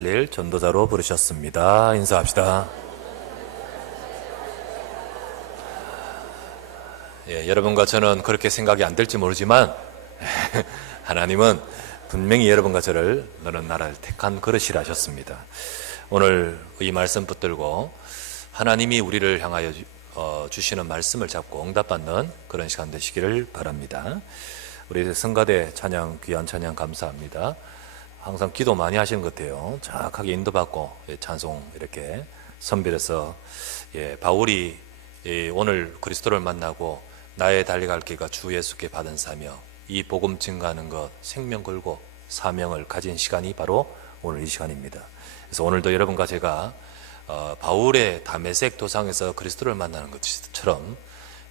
전도자로 부르셨습니다. 인사합시다. 여러분과 저는 그렇게 생각이 안 될지 모르지만 하나님은 분명히 여러분과 저를 너는 나를 택한 그릇이라 하셨습니다. 오늘 이 말씀 붙들고 하나님이 우리를 향하여 주시는 말씀을 잡고 응답받는 그런 시간 되시기를 바랍니다. 우리 성가대 찬양, 귀한 찬양 감사합니다. 항상 기도 많이 하시는 것 같아요. 정확하게 인도받고 찬송 이렇게 선별해서 바울이 오늘 그리스도를 만나고 나의 달려갈 길과 주 예수께 받은 사명, 이 복음 증가하는 것, 생명 걸고 사명을 가진 시간이 바로 오늘 이 시간입니다. 그래서 오늘도 여러분과 제가 바울의 다메섹 도상에서 그리스도를 만나는 것처럼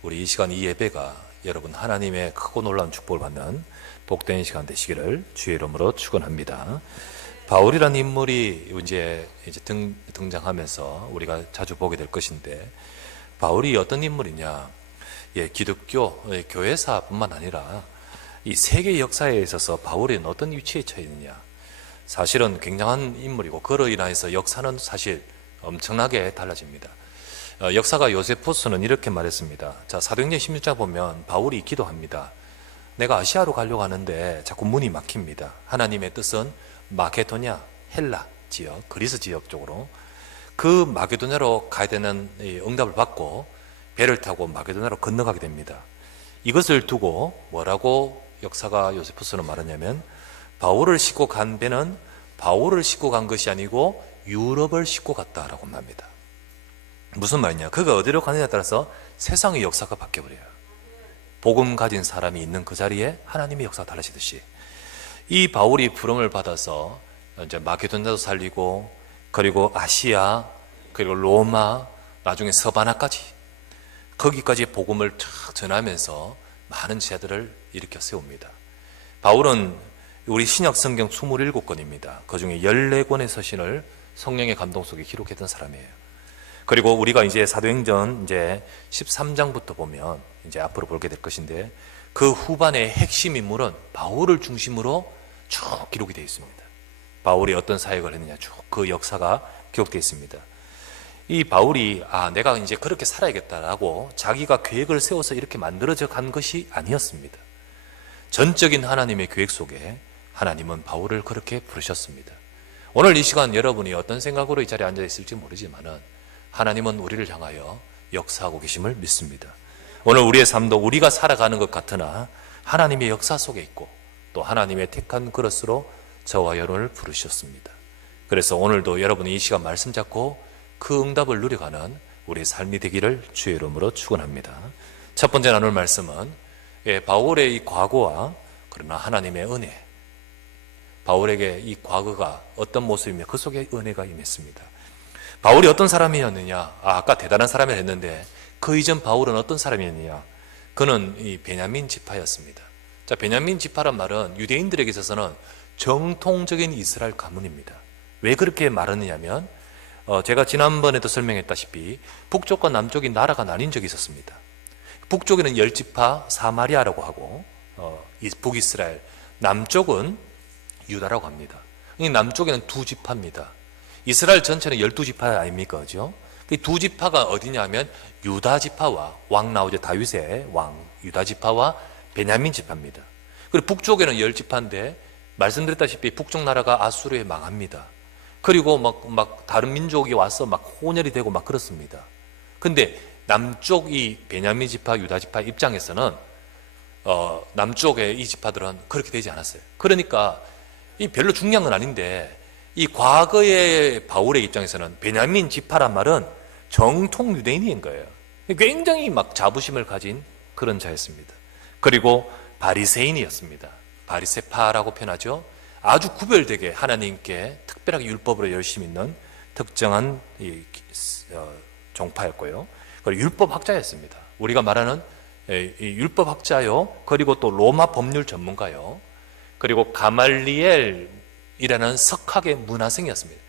우리 이 시간 이 예배가 여러분 하나님의 크고 놀라운 축복을 받는 복된 시간 되시기를 주의 이름으로 축원합니다. 바울이라는 인물이 이제 등장하면서 우리가 자주 보게 될 것인데, 바울이 어떤 인물이냐? 기독교 교회사뿐만 아니라 이 세계 역사에 있어서 바울이 어떤 위치에 처해 있느냐? 사실은 굉장한 인물이고 그로 인해서 역사는 사실 엄청나게 달라집니다. 역사가 요세푸스는 이렇게 말했습니다. 자, 사도행전 16장 보면 바울이 기도합니다. 내가 아시아로 가려고 하는데 자꾸 문이 막힙니다. 하나님의 뜻은 마케도냐, 헬라 지역, 그리스 지역 쪽으로 그 마게도냐로 가야 되는 응답을 받고 배를 타고 마게도냐로 건너가게 됩니다. 이것을 두고 뭐라고 역사가 요세푸스는 말하냐면, 바울을 싣고 간 배는 바울을 싣고 간 것이 아니고 유럽을 싣고 갔다라고 말합니다. 무슨 말이냐? 그가 어디로 가느냐에 따라서 세상의 역사가 바뀌어버려요. 복음 가진 사람이 있는 그 자리에 하나님의 역사가 달라지듯이 이 바울이 부름을 받아서 이제 마케도냐도 살리고, 그리고 아시아, 그리고 로마, 나중에 서바나까지 거기까지 복음을 쫙 전하면서 많은 제자들을 일으켜 세웁니다. 바울은 우리 신약 성경 27권입니다. 그 중에 14권의 서신을 성령의 감동 속에 기록했던 사람이에요. 그리고 우리가 이제 사도행전 이제 13장부터 보면 이제 앞으로 보게 될 것인데, 그 후반의 핵심 인물은 바울을 중심으로 쭉 기록이 되어 있습니다. 바울이 어떤 사역을 했느냐 쭉 그 역사가 기록되어 있습니다. 이 바울이 내가 이제 그렇게 살아야겠다라고 자기가 계획을 세워서 이렇게 만들어져 간 것이 아니었습니다. 전적인 하나님의 계획 속에 하나님은 바울을 그렇게 부르셨습니다. 오늘 이 시간 여러분이 어떤 생각으로 이 자리에 앉아 있을지 모르지만은 하나님은 우리를 향하여 역사하고 계심을 믿습니다. 오늘 우리의 삶도 우리가 살아가는 것 같으나 하나님의 역사 속에 있고 또 하나님의 택한 그릇으로 저와 여러분을 부르셨습니다. 그래서 오늘도 여러분이 이 시간 말씀 잡고 그 응답을 누려가는 우리의 삶이 되기를 주의 이름으로 축원합니다. 첫 번째 나눌 말씀은 바울의 이 과거와 그러나 하나님의 은혜, 바울에게 이 과거가 어떤 모습이며 그 속에 은혜가 임했습니다. 바울이 어떤 사람이었느냐? 아까 대단한 사람이라 했는데 그 이전 바울은 어떤 사람이었느냐? 그는 이 베냐민 지파였습니다. 자, 베냐민 지파란 말은 유대인들에게 있어서는 정통적인 이스라엘 가문입니다. 왜 그렇게 말하느냐면 제가 지난번에도 설명했다시피 북쪽과 남쪽이 나라가 나뉜 적이 있었습니다. 북쪽에는 10지파 사마리아라고 하고 북이스라엘, 남쪽은 유다라고 합니다. 이 남쪽에는 2지파입니다. 이스라엘 전체는 12지파 아닙니까? 그죠? 이 2지파가 어디냐면 유다지파와 왕 나오죠. 다윗의 왕 유다지파와 베냐민 지파입니다. 그리고 북쪽에는 10지파인데 말씀드렸다시피 북쪽 나라가 아수르에 망합니다. 그리고 막 다른 민족이 와서 막 혼혈이 되고 막 그렇습니다. 근데 남쪽 이 베냐민 지파, 유다 지파 입장에서는 남쪽의 이 지파들은 그렇게 되지 않았어요. 그러니까 이 별로 중요한 건 아닌데, 이 과거의 바울의 입장에서는 베냐민 지파란 말은 정통 유대인인 거예요. 굉장히 막 자부심을 가진 그런 자였습니다. 그리고 바리새인이었습니다. 바리새파라고 표현하죠. 아주 구별되게 하나님께 특별하게 율법으로 열심히 있는 특정한 종파였고요. 그리고 율법학자였습니다. 우리가 말하는 율법학자요, 그리고 또 로마 법률 전문가요, 그리고 가말리엘이라는 석학의 문화생이었습니다.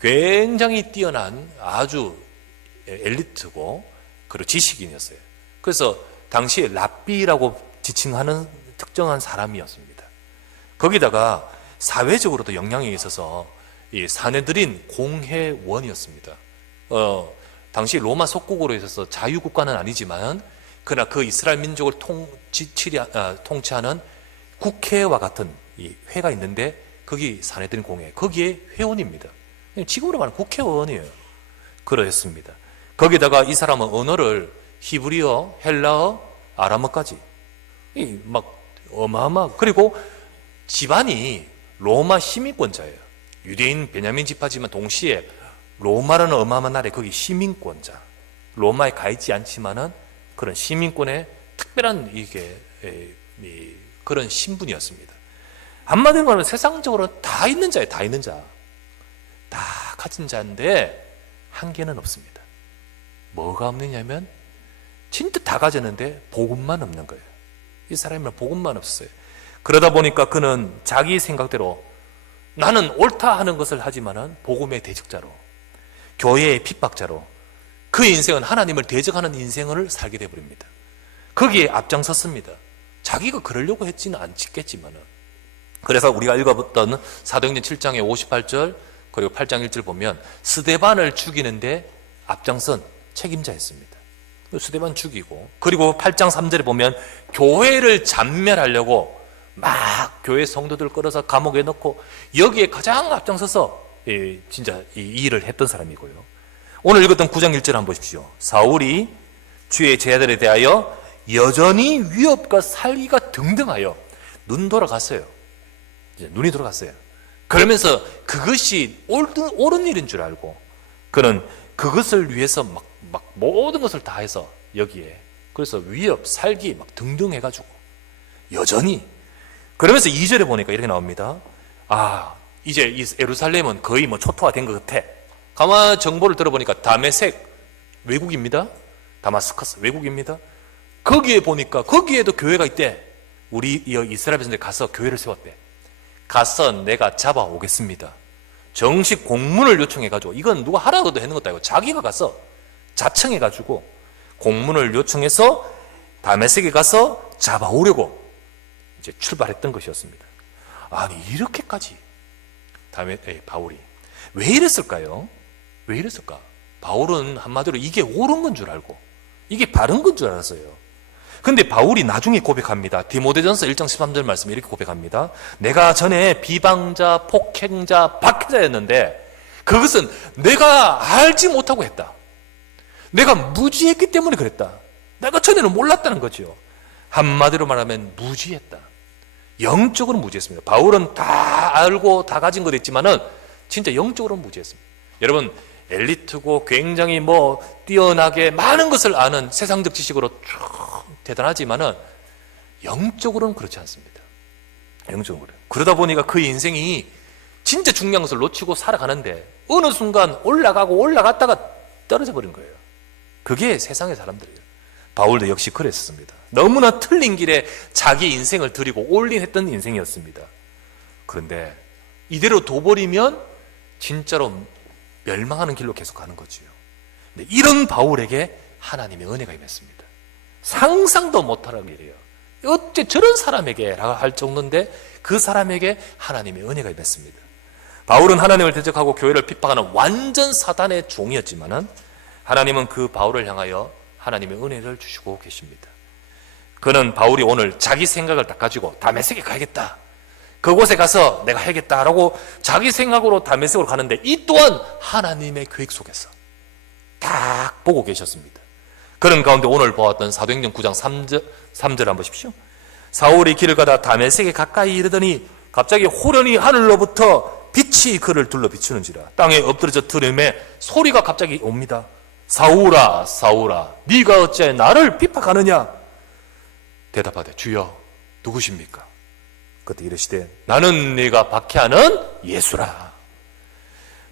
굉장히 뛰어난 아주 엘리트고 그리고 지식인이었어요. 그래서 당시에 랍비라고 지칭하는 특정한 사람이었습니다. 거기다가 사회적으로도 영향이 있어서 이 사내들인 공회원이었습니다. 당시 로마 속국으로 있어서 자유국가는 아니지만 그러나 그 이스라엘 민족을 통치하는 국회와 같은 이 회가 있는데 거기 사내들인 공회, 거기에 회원입니다. 지금으로 말하면 국회의원이에요. 그러했습니다. 거기다가 이 사람은 언어를 히브리어, 헬라어, 아람어까지 막 어마어마. 그리고 집안이 로마 시민권자예요. 유대인 베냐민 지파지만 동시에 로마라는 어마어마한 나라에 거기 시민권자. 로마에 가 있지 않지만은 그런 시민권의 특별한 그런 신분이었습니다. 한마디로 말하면 세상적으로 다 있는 자예요. 다 있는 자. 다 가진 자인데 한계는 없습니다. 뭐가 없느냐면 진짜 다 가졌는데 복음만 없는 거예요. 이 사람은 복음만 없어요. 그러다 보니까 그는 자기 생각대로 나는 옳다 하는 것을 하지만은 복음의 대적자로, 교회의 핍박자로 그 인생은 하나님을 대적하는 인생을 살게 되어버립니다. 거기에 앞장섰습니다. 자기가 그러려고 했지는 않겠지만은. 그래서 우리가 읽어봤던 사도행전 7장의 58절 그리고 8장 1절 보면 스데반을 죽이는데 앞장선 책임자였습니다. 스데반 죽이고, 그리고 8장 3절에 보면 교회를 잔멸하려고 막 교회 성도들 끌어서 감옥에 넣고 여기에 가장 앞장서서 진짜 이 일을 했던 사람이고요. 오늘 읽었던 9장 1절 한번 보십시오. 사울이 주의 제자들에 대하여 여전히 위협과 살기가 등등하여 눈 돌아갔어요. 이제 눈이 돌아갔어요. 그러면서 그것이 옳은 일인 줄 알고 그는 그것을 위해서 막 모든 것을 다 해서 여기에, 그래서 위협, 살기 막 등등 해가지고 여전히. 그러면서 2절에 보니까 이렇게 나옵니다. 이제 이 예루살렘은 거의 초토화된 것 같아. 가만 정보를 들어보니까 다메섹 외국입니다. 다마스커스 외국입니다. 거기에 보니까 거기에도 교회가 있대. 우리 이스라엘 백성들이 가서 교회를 세웠대. 가서 내가 잡아오겠습니다. 정식 공문을 요청해가지고, 이건 누가 하라고도 했는 것도 아니고 자기가 가서 자청해가지고 공문을 요청해서 다메섹에 가서 잡아오려고 이제 출발했던 것이었습니다. 아니 이렇게까지 바울이 왜 이랬을까요? 왜 이랬을까? 바울은 한마디로 이게 옳은 건 줄 알고 이게 바른 건 줄 알았어요. 근데 바울이 나중에 고백합니다. 디모데전서 1장 13절 말씀에 이렇게 고백합니다. 내가 전에 비방자, 폭행자, 박해자였는데 그것은 내가 알지 못하고 했다. 내가 무지했기 때문에 그랬다. 내가 전에는 몰랐다는 거죠. 한마디로 말하면 무지했다. 영적으로 무지했습니다. 바울은 다 알고 다 가진 것 있지만은 진짜 영적으로 무지했습니다. 여러분, 엘리트고 굉장히 뛰어나게 많은 것을 아는 세상적 지식으로 쭉 대단하지만은 영적으로는 그렇지 않습니다. 영적으로. 그러다 보니까 그 인생이 진짜 중요한 것을 놓치고 살아가는데 어느 순간 올라가고 올라갔다가 떨어져 버린 거예요. 그게 세상의 사람들이에요. 바울도 역시 그랬습니다. 너무나 틀린 길에 자기 인생을 들이고 올인했던 인생이었습니다. 그런데 이대로 둬버리면 진짜로 멸망하는 길로 계속 가는 거지요. 근데 이런 바울에게 하나님의 은혜가 임했습니다. 상상도 못하는 일이에요. 어째 저런 사람에게 라고 할 정도인데 그 사람에게 하나님의 은혜가 임했습니다. 바울은 하나님을 대적하고 교회를 핍박하는 완전 사단의 종이었지만은 하나님은 그 바울을 향하여 하나님의 은혜를 주시고 계십니다. 그는 바울이 오늘 자기 생각을 딱 가지고 다메섹에 가야겠다. 그곳에 가서 내가 해야겠다라고 자기 생각으로 다메섹으로 가는데 이 또한 하나님의 계획 속에서 딱 보고 계셨습니다. 그런 가운데 오늘 보았던 사도행전 9장 3절 한번 보십시오. 사울이 길을 가다 다메섹에 가까이 이르더니 갑자기 호련히 하늘로부터 빛이 그를 둘러 비추는지라. 땅에 엎드려져 들음에 소리가 갑자기 옵니다. 사울아 사울아 네가 어찌하여 나를 핍박하느냐. 대답하되 주여 누구십니까? 그때 이르시되 나는 네가 박해하는 예수라.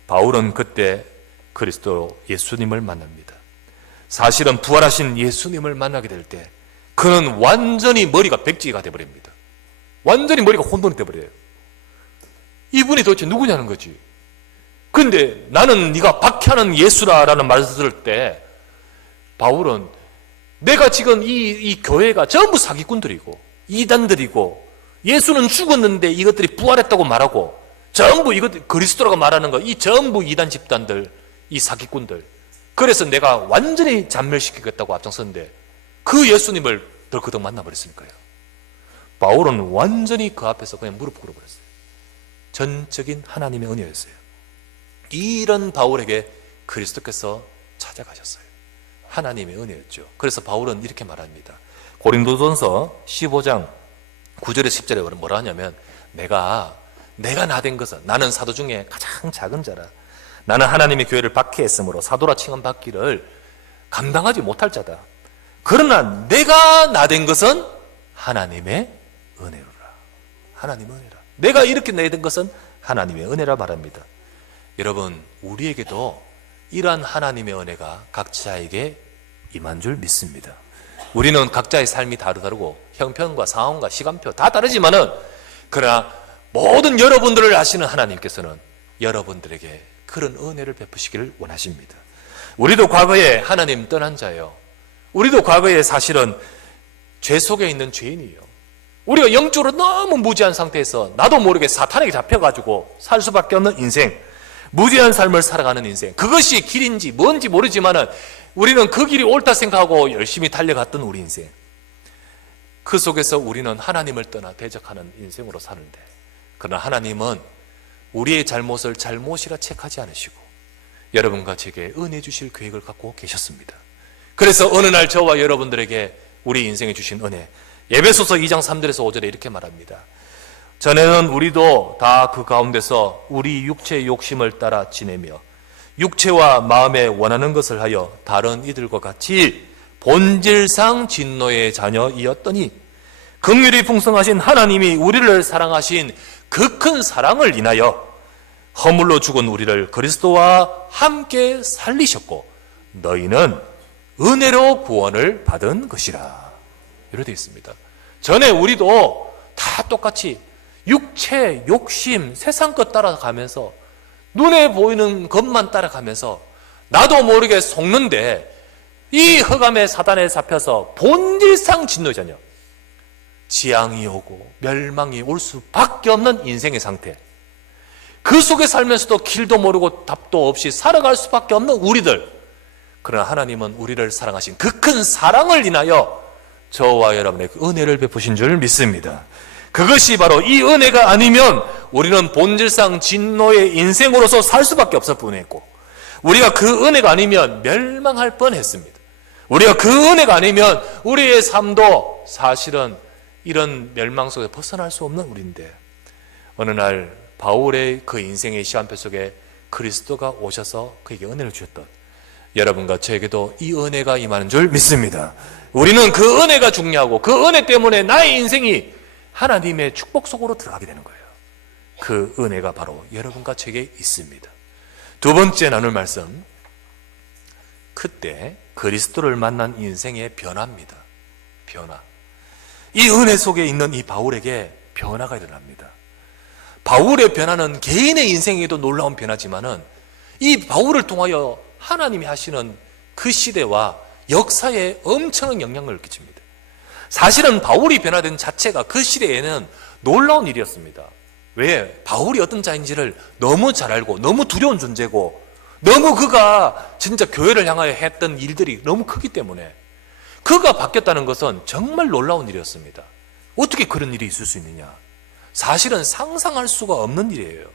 바울은 그때 그리스도 예수님을 만납니다. 사실은 부활하신 예수님을 만나게 될 때 그는 완전히 머리가 백지가 되어버립니다. 완전히 머리가 혼돈이 되어버려요. 이분이 도대체 누구냐는 거지. 근데 나는 네가 박해하는 예수라라는 말을 들을 때 바울은 내가 지금 이 교회가 전부 사기꾼들이고 이단들이고 예수는 죽었는데 이것들이 부활했다고 말하고 전부 이것 그리스도라고 말하는 거, 이 전부 이단 집단들, 이 사기꾼들. 그래서 내가 완전히 잔멸시키겠다고 앞장섰는데 그 예수님을 덜커덕 만나버렸으니까요. 바울은 완전히 그 앞에서 그냥 무릎 꿇어버렸어요. 전적인 하나님의 은혜였어요. 이런 바울에게 그리스도께서 찾아가셨어요. 하나님의 은혜였죠. 그래서 바울은 이렇게 말합니다. 고린도전서 15장 9절에 10절에 뭐라 하냐면 내가 나된 것은 나는 사도 중에 가장 작은 자라. 나는 하나님의 교회를 박해했으므로 사도라 칭함 받기를 감당하지 못할 자다. 그러나 내가 나된 것은 하나님의 은혜로라. 하나님의 은혜라. 내가 이렇게 나된 것은 하나님의 은혜라 말합니다. 여러분, 우리에게도 이러한 하나님의 은혜가 각자에게 임한 줄 믿습니다. 우리는 각자의 삶이 다르고 형편과 상황과 시간표 다 다르지만은 그러나 모든 여러분들을 아시는 하나님께서는 여러분들에게 그런 은혜를 베푸시기를 원하십니다. 우리도 과거에 하나님 떠난 자예요. 우리도 과거에 사실은 죄 속에 있는 죄인이에요. 우리가 영적으로 너무 무지한 상태에서 나도 모르게 사탄에게 잡혀가지고 살 수밖에 없는 인생, 무지한 삶을 살아가는 인생, 그것이 길인지 뭔지 모르지만은 우리는 그 길이 옳다 생각하고 열심히 달려갔던 우리 인생, 그 속에서 우리는 하나님을 떠나 대적하는 인생으로 사는데, 그러나 하나님은 우리의 잘못을 잘못이라 체크하지 않으시고 여러분과 제게 은혜 주실 계획을 갖고 계셨습니다. 그래서 어느 날 저와 여러분들에게 우리 인생에 주신 은혜, 에베소서 2장 3절에서 5절에 이렇게 말합니다. 전에는 우리도 다 그 가운데서 우리 육체의 욕심을 따라 지내며 육체와 마음에 원하는 것을 하여 다른 이들과 같이 본질상 진노의 자녀이었더니 긍휼이 풍성하신 하나님이 우리를 사랑하신 그 큰 사랑을 인하여 허물로 죽은 우리를 그리스도와 함께 살리셨고 너희는 은혜로 구원을 받은 것이라. 이렇게 되어 있습니다. 전에 우리도 다 똑같이 육체, 욕심, 세상 것 따라가면서 눈에 보이는 것만 따라가면서 나도 모르게 속는데 이 흑암의 사단에 잡혀서 본질상 진노자녀, 지향이 오고 멸망이 올 수밖에 없는 인생의 상태, 그 속에 살면서도 길도 모르고 답도 없이 살아갈 수밖에 없는 우리들. 그러나 하나님은 우리를 사랑하신 그 큰 사랑을 인하여 저와 여러분에게 은혜를 베푸신 줄 믿습니다. 그것이 바로 이 은혜가 아니면 우리는 본질상 진노의 인생으로서 살 수밖에 없을 뿐이었고, 우리가 그 은혜가 아니면 멸망할 뻔했습니다. 우리가 그 은혜가 아니면 우리의 삶도 사실은 이런 멸망 속에 벗어날 수 없는 우리인데, 어느 날 바울의 그 인생의 시간표 속에 그리스도가 오셔서 그에게 은혜를 주셨던 여러분과 저에게도 이 은혜가 임하는 줄 믿습니다. 우리는 그 은혜가 중요하고 그 은혜 때문에 나의 인생이 하나님의 축복 속으로 들어가게 되는 거예요. 그 은혜가 바로 여러분과 저에게 있습니다. 두 번째 나눌 말씀, 그때 그리스도를 만난 인생의 변화입니다. 변화. 이 은혜 속에 있는 이 바울에게 변화가 일어납니다. 바울의 변화는 개인의 인생에도 놀라운 변화지만은 이 바울을 통하여 하나님이 하시는 그 시대와 역사에 엄청난 영향을 끼칩니다. 사실은 바울이 변화된 자체가 그 시대에는 놀라운 일이었습니다. 왜? 바울이 어떤 자인지를 너무 잘 알고 너무 두려운 존재고 너무 그가 진짜 교회를 향하여 했던 일들이 너무 크기 때문에 그가 바뀌었다는 것은 정말 놀라운 일이었습니다. 어떻게 그런 일이 있을 수 있느냐? 사실은 상상할 수가 없는 일이에요.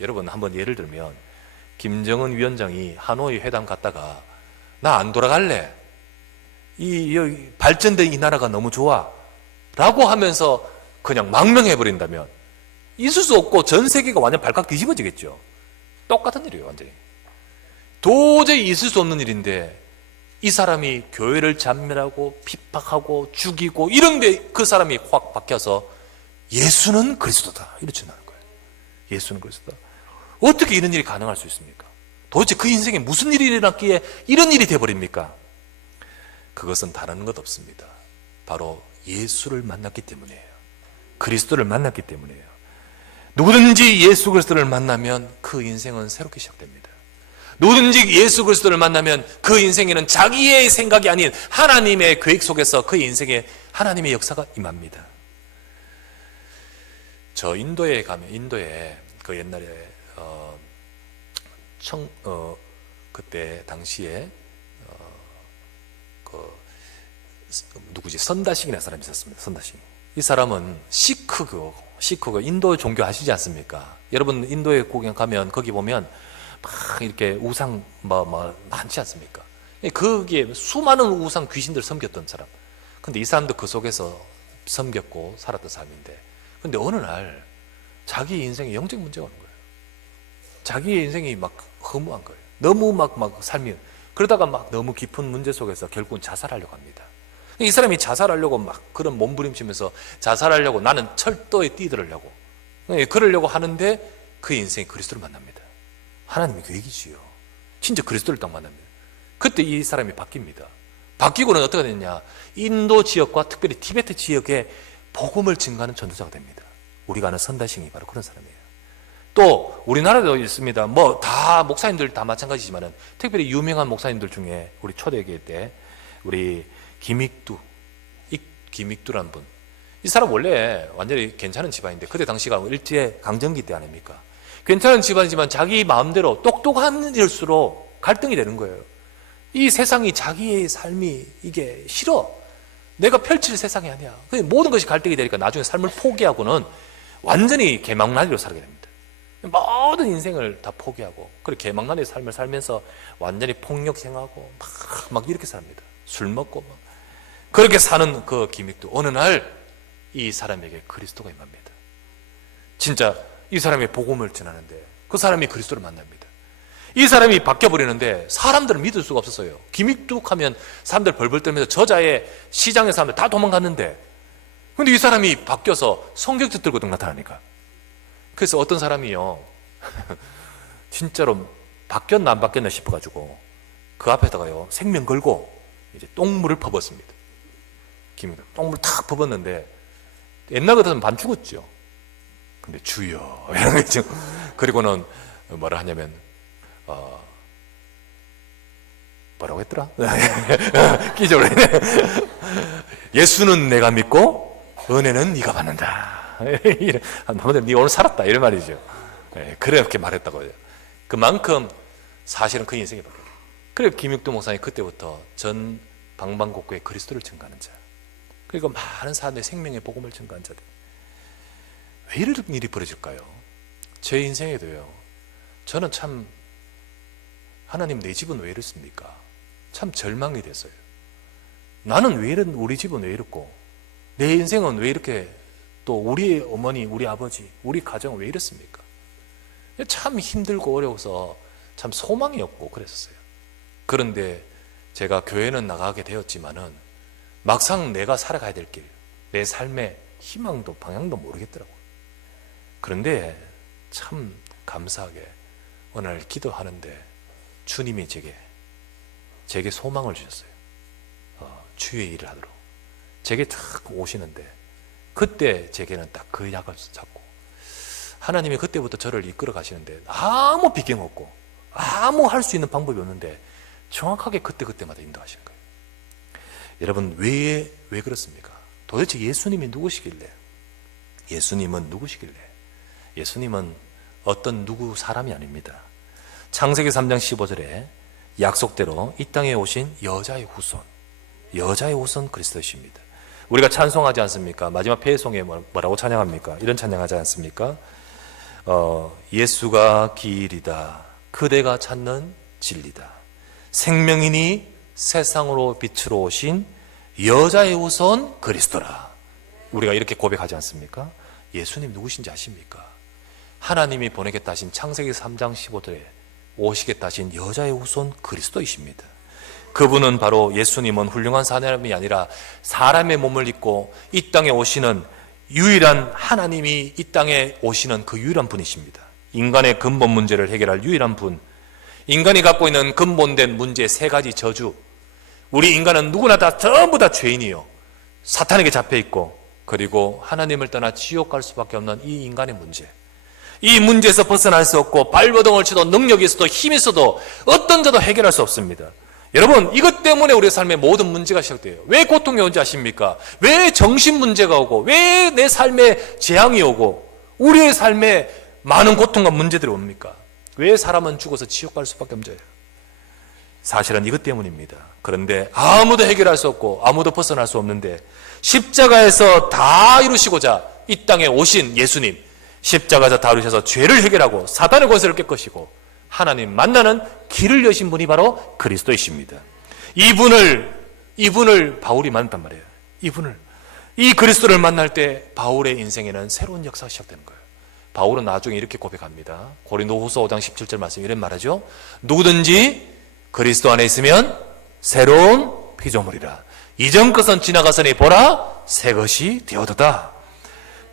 여러분, 한번 예를 들면 김정은 위원장이 하노이 회담 갔다가 나 안 돌아갈래, 여기 발전된 이 나라가 너무 좋아 라고 하면서 그냥 망명해버린다면 있을 수 없고 전 세계가 완전 발칵 뒤집어지겠죠. 똑같은 일이에요. 완전히 도저히 있을 수 없는 일인데 이 사람이 교회를 잔멸하고 핍박하고 죽이고 이런데 그 사람이 확 바뀌어서 예수는 그리스도다 이렇게 나는 거예요. 예수는 그리스도다. 어떻게 이런 일이 가능할 수 있습니까? 도대체 그 인생에 무슨 일이 일어났기에 이런 일이 돼버립니까? 그것은 다른 것 없습니다. 바로 예수를 만났기 때문이에요. 그리스도를 만났기 때문이에요. 누구든지 예수 그리스도를 만나면 그 인생은 새롭게 시작됩니다. 누구든지 예수 그리스도를 만나면 그 인생에는 자기의 생각이 아닌 하나님의 계획 속에서 그 인생에 하나님의 역사가 임합니다. 저 인도에 가면 인도에 그 옛날에 그때 당시에 누구지? 선다식이라는 사람이 있었습니다. 선다식. 이 사람은 시크교 인도 종교 아시지 않습니까? 여러분 인도에 구경 가면 거기 보면 막 이렇게 우상 많지 않습니까? 거기에 수많은 우상 귀신들 섬겼던 사람. 근데 이 사람도 그 속에서 섬겼고 살았던 사람인데, 근데 어느 날 자기 인생에 영적 문제가 오는 거예요. 자기 인생이 막 허무한 거예요. 너무 막 삶이, 그러다가 막 너무 깊은 문제 속에서 결국은 자살하려고 합니다. 이 사람이 자살하려고 막 그런 몸부림치면서 자살하려고, 나는 철도에 뛰들으려고, 그러려고 하는데 그 인생이 그리스도를 만납니다. 하나님의 계획이지요. 진짜 그리스도를 딱 만납니다. 그때 이 사람이 바뀝니다. 바뀌고는 어떻게 됐냐? 인도 지역과 특별히 티베트 지역에 복음을 증가하는 전도자가 됩니다. 우리가 아는 선다싱이 바로 그런 사람이에요. 또 우리나라도 있습니다. 다 목사님들 다 마찬가지지만은 특별히 유명한 목사님들 중에 우리 초대교회 때 우리 김익두라는 분, 이 사람 원래 완전히 괜찮은 집안인데 그때 당시가 일제 강점기 때 아닙니까? 괜찮은 집안이지만 자기 마음대로 똑똑한 일수록 갈등이 되는 거예요. 이 세상이, 자기의 삶이 이게 싫어. 내가 펼칠 세상이 아니야. 모든 것이 갈등이 되니까 나중에 삶을 포기하고는 완전히 개망나니로 살게 됩니다. 모든 인생을 다 포기하고, 그리고 개망나니의 삶을 살면서 완전히 폭력행하고 막 이렇게 삽니다. 술 먹고 막. 그렇게 사는 그 김익두, 어느 날 이 사람에게 그리스도가 임합니다. 진짜 이 사람이 복음을 전하는데 그 사람이 그리스도를 만납니다. 이 사람이 바뀌어버리는데 사람들은 믿을 수가 없었어요. 김익두 하면 사람들 벌벌 떨면서 저자의 시장의 사람들 다 도망갔는데, 근데 이 사람이 바뀌어서 성경책 들고 나타나니까. 그래서 어떤 사람이요 진짜로 바뀌었나 안 바뀌었나 싶어가지고 그 앞에다가요 생명 걸고 이제 똥물을 퍼붓습니다. 김익두 똥물 탁 퍼붓는데 옛날 같으면 반 죽었죠. 근데 주여 이런 거죠. 그리고는 뭐라 하냐면 뭐라고 했더라? 끼죠. 예수는 내가 믿고 은혜는 네가 받는다. 네 오늘 살았다 이런 말이죠. 그렇게 말했다고요. 그만큼 사실은 그 인생이 바뀌어요. 그래서 김익두 목사님 그때부터 전 방방곡곡에 그리스도를 증거하는 자, 그리고 많은 사람들의 생명의 복음을 증거한 자들. 왜 이런 일이 벌어질까요? 제 인생에도요, 저는 참 하나님 내 집은 왜 이렇습니까? 참 절망이 됐어요. 나는 왜 이런, 우리 집은 왜 이렇고 내 인생은 왜 이렇게, 또 우리 어머니, 우리 아버지, 우리 가정은 왜 이렇습니까? 참 힘들고 어려워서 참 소망이 없고 그랬었어요. 그런데 제가 교회는 나가게 되었지만은 막상 내가 살아가야 될 길, 내 삶의 희망도 방향도 모르겠더라고요. 그런데 참 감사하게 어느 날 기도하는데 주님이 제게 소망을 주셨어요. 주의 일을 하도록 제게 딱 오시는데, 그때 제게는 딱 그 약을 잡고 하나님이 그때부터 저를 이끌어 가시는데 아무 비경 없고 아무 할 수 있는 방법이 없는데 정확하게 그때마다 인도하시는 거예요. 여러분 왜 그렇습니까? 도대체 예수님이 누구시길래? 예수님은 어떤 누구 사람이 아닙니다. 창세기 3장 15절에 약속대로 이 땅에 오신 여자의 후손 그리스도이십니다. 우리가 찬송하지 않습니까? 마지막 폐송에 뭐라고 찬양합니까? 이런 찬양하지 않습니까? 예수가 길이다, 그대가 찾는 진리다, 생명이니 세상으로 빛으로 오신 여자의 후손 그리스도라. 우리가 이렇게 고백하지 않습니까? 예수님 누구신지 아십니까? 하나님이 보내겠다 하신 창세기 3장 15절에 오시겠다 하신 여자의 후손 그리스도이십니다. 그분은 바로, 예수님은 훌륭한 사람이 아니라 사람의 몸을 입고 이 땅에 오시는 유일한, 하나님이 이 땅에 오시는 그 유일한 분이십니다. 인간의 근본 문제를 해결할 유일한 분, 인간이 갖고 있는 근본된 문제 3가지 저주. 우리 인간은 누구나 다 전부 다 죄인이요, 사탄에게 잡혀있고, 그리고 하나님을 떠나 지옥 갈 수밖에 없는 이 인간의 문제, 이 문제에서 벗어날 수 없고 발버둥을 쳐도 능력이 있어도 힘이 있어도 어떤 자도 해결할 수 없습니다. 여러분, 이것 때문에 우리의 삶에 모든 문제가 시작돼요. 왜 고통이 오는지 아십니까? 왜 정신 문제가 오고, 왜 내 삶에 재앙이 오고, 우리의 삶에 많은 고통과 문제들이 옵니까? 왜 사람은 죽어서 지옥 갈 수밖에 없어요? 사실은 이것 때문입니다. 그런데 아무도 해결할 수 없고 아무도 벗어날 수 없는데 십자가에서 다 이루시고자 이 땅에 오신 예수님, 십자가에서 다 이루셔서 죄를 해결하고 사단의 권세를 깨끗이고 하나님 만나는 길을 여신 분이 바로 그리스도이십니다. 이분을 바울이 만났단 말이에요. 이 그리스도를 만날 때 바울의 인생에는 새로운 역사가 시작되는 거예요. 바울은 나중에 이렇게 고백합니다. 고린도후서 5장 17절 말씀 이런 말하죠. 누구든지 그리스도 안에 있으면 새로운 피조물이라. 이전 것은 지나가서니 보라 새 것이 되어도다.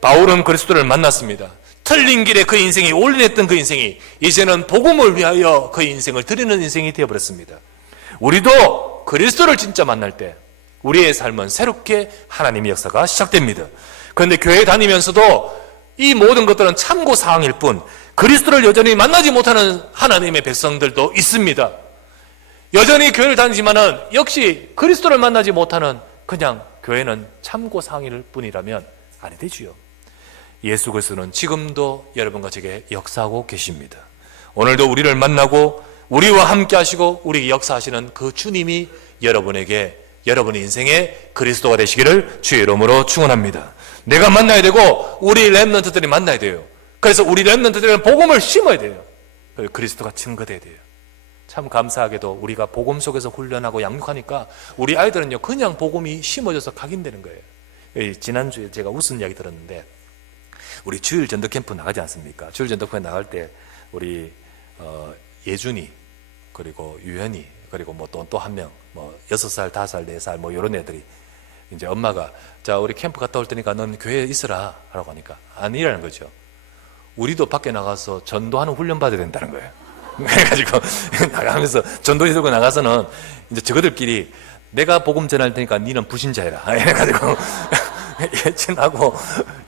바울은 그리스도를 만났습니다. 틀린 길에 그 인생이 올인했던 그 인생이 이제는 복음을 위하여 그 인생을 드리는 인생이 되어버렸습니다. 우리도 그리스도를 진짜 만날 때 우리의 삶은 새롭게 하나님의 역사가 시작됩니다. 그런데 교회 다니면서도 이 모든 것들은 참고사항일 뿐 그리스도를 여전히 만나지 못하는 하나님의 백성들도 있습니다. 여전히 교회를 다니지만은 역시 그리스도를 만나지 못하는 그냥 교회는 참고사항일 뿐이라면 아니 되지요. 예수 그리스도는 지금도 여러분과 제게 역사하고 계십니다. 오늘도 우리를 만나고 우리와 함께 하시고 우리에게 역사하시는 그 주님이 여러분에게 여러분의 인생에 그리스도가 되시기를 주의 이름으로 축원합니다. 내가 만나야 되고 우리 렘넌트들이 만나야 돼요. 그래서 우리 렘넌트들은 복음을 심어야 돼요. 그리스도가 증거돼야 돼요. 참 감사하게도 우리가 복음 속에서 훈련하고 양육하니까 우리 아이들은요 그냥 복음이 심어져서 각인되는 거예요. 지난주에 제가 무슨 이야기 들었는데 우리 주일 전도 캠프 나가지 않습니까? 주일 전도 캠프 나갈 때 우리 예준이 그리고 유현이 그리고 뭐 또 한 명 뭐 6살, 5살, 4살 뭐 이런 애들이 이제 엄마가 자 우리 캠프 갔다 올 테니까 넌 교회에 있으라 하라고 하니까 아니라는 거죠. 우리도 밖에 나가서 전도하는 훈련 받아야 된다는 거예요. 그래가지고 나가면서 전도지 들고 나가서는 이제 저거들끼리 내가 복음 전할 테니까 니는 불신자해라 해가지고 예친하고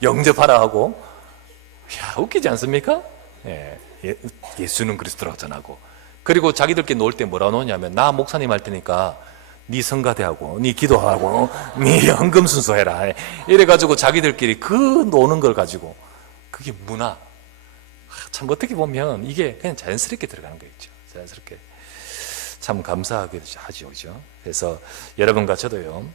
영접하라 하고 야 웃기지 않습니까? 예수는 그리스도라고 전하고 그리고 자기들끼리 놀 때 뭐라 노냐면 나 목사님 할 테니까 니 성가대하고 니 기도하고 니 헌금 순서해라 이래가지고 자기들끼리 그 노는 걸 가지고 그게 문화 참 어떻게 보면 이게 그냥 자연스럽게 들어가는 거 있죠. 자연스럽게 참 감사하게 하죠. 그죠? 그래서 여러분과 저도요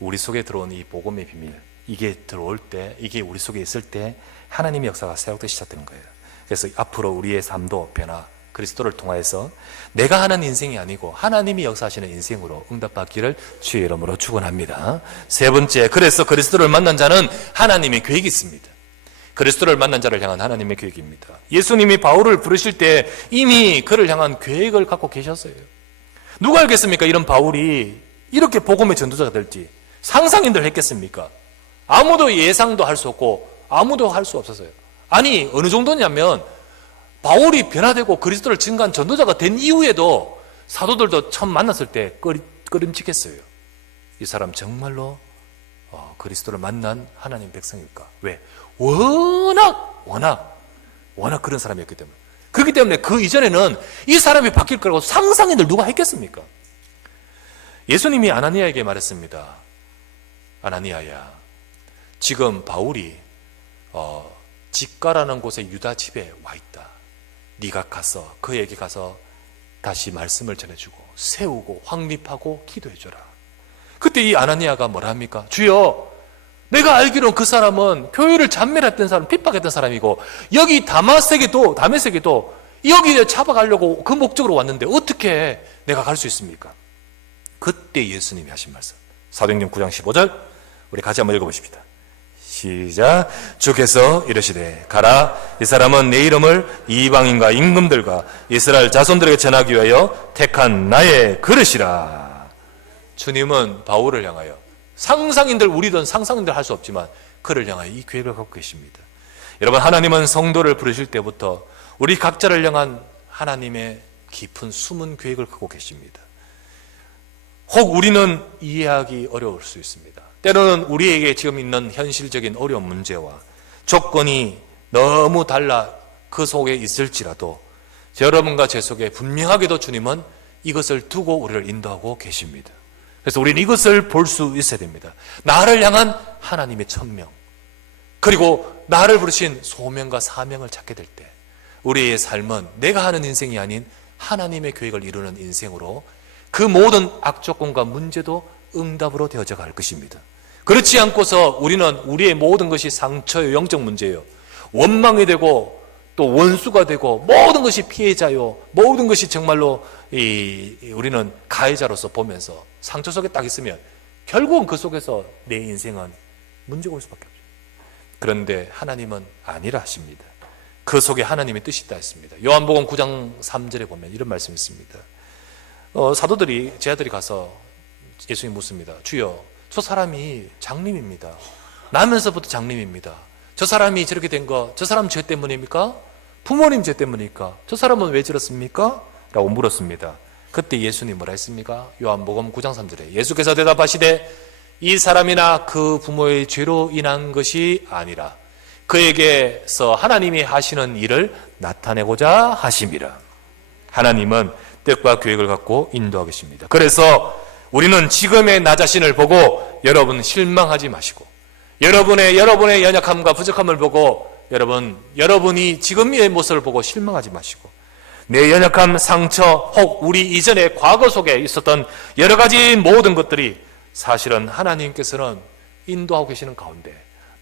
우리 속에 들어온 이 복음의 비밀 이게 들어올 때 이게 우리 속에 있을 때 하나님의 역사가 새롭게 시작되는 거예요. 그래서 앞으로 우리의 삶도 변화 그리스도를 통하여서 내가 하는 인생이 아니고 하나님이 역사하시는 인생으로 응답받기를 주의 이름으로 축원합니다. 세 번째, 그래서 그리스도를 만난 자는 하나님의 계획이 있습니다. 그리스도를 만난 자를 향한 하나님의 계획입니다. 예수님이 바울을 부르실 때 이미 그를 향한 계획을 갖고 계셨어요. 누가 알겠습니까? 이런 바울이 이렇게 복음의 전도자가 될지 상상인들 했겠습니까? 아무도 예상도 할 수 없고 아무도 할 수 없었어요. 아니 어느 정도냐면 바울이 변화되고 그리스도를 증거한 전도자가 된 이후에도 사도들도 처음 만났을 때 꺼림칙했어요. 이 사람 정말로 그리스도를 만난 하나님 백성일까? 왜? 워낙 그런 사람이었기 때문에. 그렇기 때문에 그 이전에는 이 사람이 바뀔 거라고 상상인들 누가 했겠습니까? 예수님이 아나니아에게 말했습니다. 아나니아야, 지금 바울이 직가라는 곳에 유다 집에 와 있다. 네가 가서 그에게 가서 다시 말씀을 전해주고 세우고 확립하고 기도해줘라. 그때 이 아나니아가 뭐라 합니까? 주여, 내가 알기로는 그 사람은 교회를 잔멸했던 사람, 핍박했던 사람이고 여기 다메섹에도 여기에 잡아가려고 그 목적으로 왔는데 어떻게 내가 갈 수 있습니까? 그때 예수님이 하신 말씀 사도행전 9장 15절 우리 같이 한번 읽어보십시다. 시작. 주께서 이르시되 가라, 이 사람은 내 이름을 이방인과 임금들과 이스라엘 자손들에게 전하기 위하여 택한 나의 그릇이라. 주님은 바울을 향하여 상상인들, 우리든 상상인들 할 수 없지만 그를 향하여 이 계획을 갖고 계십니다. 여러분, 하나님은 성도를 부르실 때부터 우리 각자를 향한 하나님의 깊은 숨은 계획을 갖고 계십니다. 혹 우리는 이해하기 어려울 수 있습니다. 때로는 우리에게 지금 있는 현실적인 어려운 문제와 조건이 너무 달라 그 속에 있을지라도 여러분과 제 속에 분명하게도 주님은 이것을 두고 우리를 인도하고 계십니다. 그래서 우리는 이것을 볼 수 있어야 됩니다. 나를 향한 하나님의 천명, 그리고 나를 부르신 소명과 사명을 찾게 될 때 우리의 삶은 내가 하는 인생이 아닌 하나님의 계획을 이루는 인생으로 그 모든 악조건과 문제도 응답으로 되어져 갈 것입니다. 그렇지 않고서 우리는 우리의 모든 것이 상처요, 영적 문제예요. 원망이 되고 또 원수가 되고 모든 것이 피해자요, 모든 것이 정말로 우리는 가해자로서 보면서 상처 속에 딱 있으면 결국은 그 속에서 내 인생은 문제가 올 수밖에 없죠. 그런데 하나님은 아니라 하십니다. 그 속에 하나님의 뜻이 있다 했습니다. 요한복음 9장 3절에 보면 이런 말씀이 있습니다. 사도들이, 제자들이 가서 예수님 묻습니다. 주여, 저 사람이 장님입니다. 나면서부터 장님입니다. 저 사람이 저렇게 된 거, 저 사람 죄 때문입니까? 부모님 죄 때문입니까? 저 사람은 왜 저렇습니까? 라고 물었습니다. 그때 예수님 뭐라 했습니까? 요한복음 9장 3절에 예수께서 대답하시되 이 사람이나 그 부모의 죄로 인한 것이 아니라 그에게서 하나님이 하시는 일을 나타내고자 하심이라. 하나님은 뜻과 계획을 갖고 인도하고 계십니다. 그래서 우리는 지금의 나 자신을 보고 여러분 실망하지 마시고 여러분의 연약함과 부족함을 보고 여러분이 지금의 모습을 보고 실망하지 마시고 내 연약함, 상처, 혹 우리 이전의 과거 속에 있었던 여러 가지 모든 것들이 사실은 하나님께서는 인도하고 계시는 가운데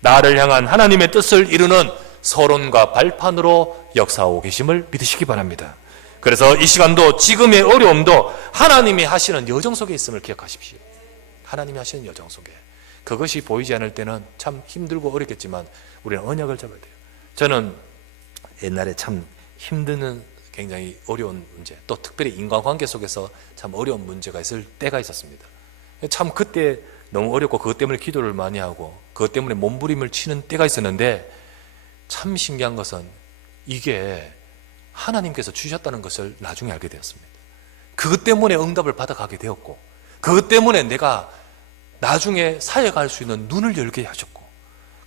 나를 향한 하나님의 뜻을 이루는 서론과 발판으로 역사하고 계심을 믿으시기 바랍니다. 그래서 이 시간도 지금의 어려움도 하나님이 하시는 여정 속에 있음을 기억하십시오. 하나님이 하시는 여정 속에. 그것이 보이지 않을 때는 참 힘들고 어렵겠지만 우리는 언약을 잡아야 돼요. 저는 옛날에 참 힘드는 굉장히 어려운 문제, 또 특별히 인간관계 속에서 참 어려운 문제가 있을 때가 있었습니다. 참 그때 너무 어렵고 그것 때문에 기도를 많이 하고 그것 때문에 몸부림을 치는 때가 있었는데 참 신기한 것은 이게 하나님께서 주셨다는 것을 나중에 알게 되었습니다. 그것 때문에 응답을 받아가게 되었고 그것 때문에 내가 나중에 사역할 수 있는 눈을 열게 하셨고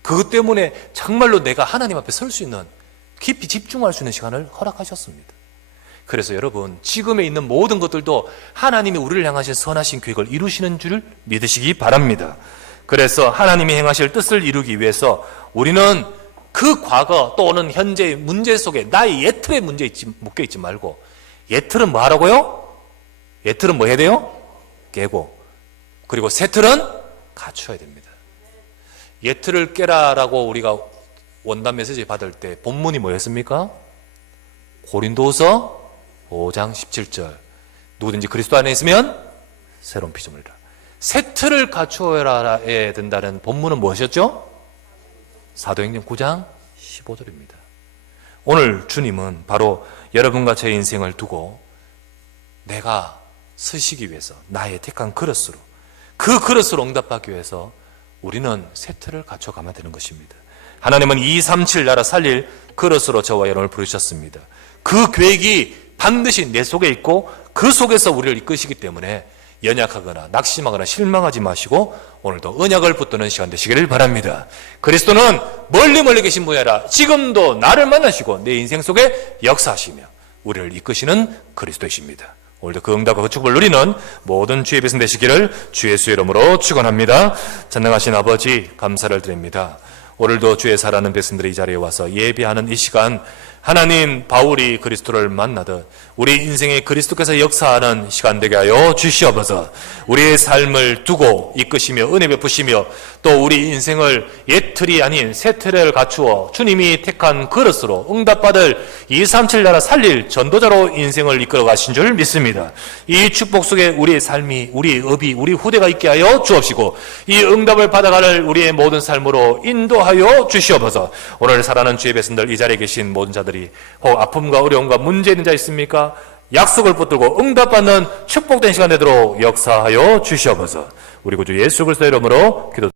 그것 때문에 정말로 내가 하나님 앞에 설 수 있는 깊이 집중할 수 있는 시간을 허락하셨습니다. 그래서 여러분 지금에 있는 모든 것들도 하나님이 우리를 향하신 선하신 계획을 이루시는 줄 믿으시기 바랍니다. 그래서 하나님이 행하실 뜻을 이루기 위해서 우리는 그 과거 또는 현재의 문제 속에 나의 옛틀의 문제에 묶여있지 말고 옛틀은 뭐 하라고요? 옛틀은 뭐 해야 돼요? 깨고 그리고 새 틀은 갖춰야 됩니다. 옛틀을 깨라라고 우리가 원단 메시지 받을 때 본문이 뭐였습니까? 고린도서 5장 17절 누구든지 그리스도 안에 있으면 새로운 피조물이라. 새 틀을 갖추어야 된다는 본문은 무엇이었죠? 사도행전 9장 15절입니다. 오늘 주님은 바로 여러분과 제 인생을 두고 내가 서시기 위해서 나의 택한 그릇으로 그 그릇으로 응답받기 위해서 우리는 새 틀을 갖춰가면 되는 것입니다. 하나님은 237 나라 살릴 그릇으로 저와 여러분을 부르셨습니다. 그 계획이 반드시 내 속에 있고 그 속에서 우리를 이끄시기 때문에 연약하거나 낙심하거나 실망하지 마시고 오늘도 언약을 붙드는 시간 되시기를 바랍니다. 그리스도는 멀리 계신 분이 아니라 지금도 나를 만나시고 내 인생 속에 역사하시며 우리를 이끄시는 그리스도이십니다. 오늘도 그 응답과 그 축복을 누리는 모든 주의 백성 되시기를 주 예수의 이름으로 축원합니다. 전능하신 아버지 감사를 드립니다. 오늘도 주의 사랑하는 백성들이 이 자리에 와서 예배하는 이 시간 하나님 바울이 그리스도를 만나듯 우리 인생에 그리스도께서 역사하는 시간 되게 하여 주시옵소서. 우리의 삶을 두고 이끄시며 은혜 베푸시며 또 우리 인생을 옛 틀이 아닌 새 틀을 갖추어 주님이 택한 그릇으로 응답받을 237 나라 살릴 전도자로 인생을 이끌어 가신 줄 믿습니다. 이 축복 속에 우리의 삶이 우리의 업이 우리 후대가 있게 하여 주옵시고 이 응답을 받아갈 우리의 모든 삶으로 인도하여 주시옵소서. 오늘 살아가는 주의 백성들 이 자리에 계신 모든 자들이 혹 아픔과 어려움과 문제 있는 자 있습니까? 약속을 붙들고 응답받는 축복된 시간 되도록 역사하여 주시옵소서. 우리 구주 예수 그리스도의 이름으로 기도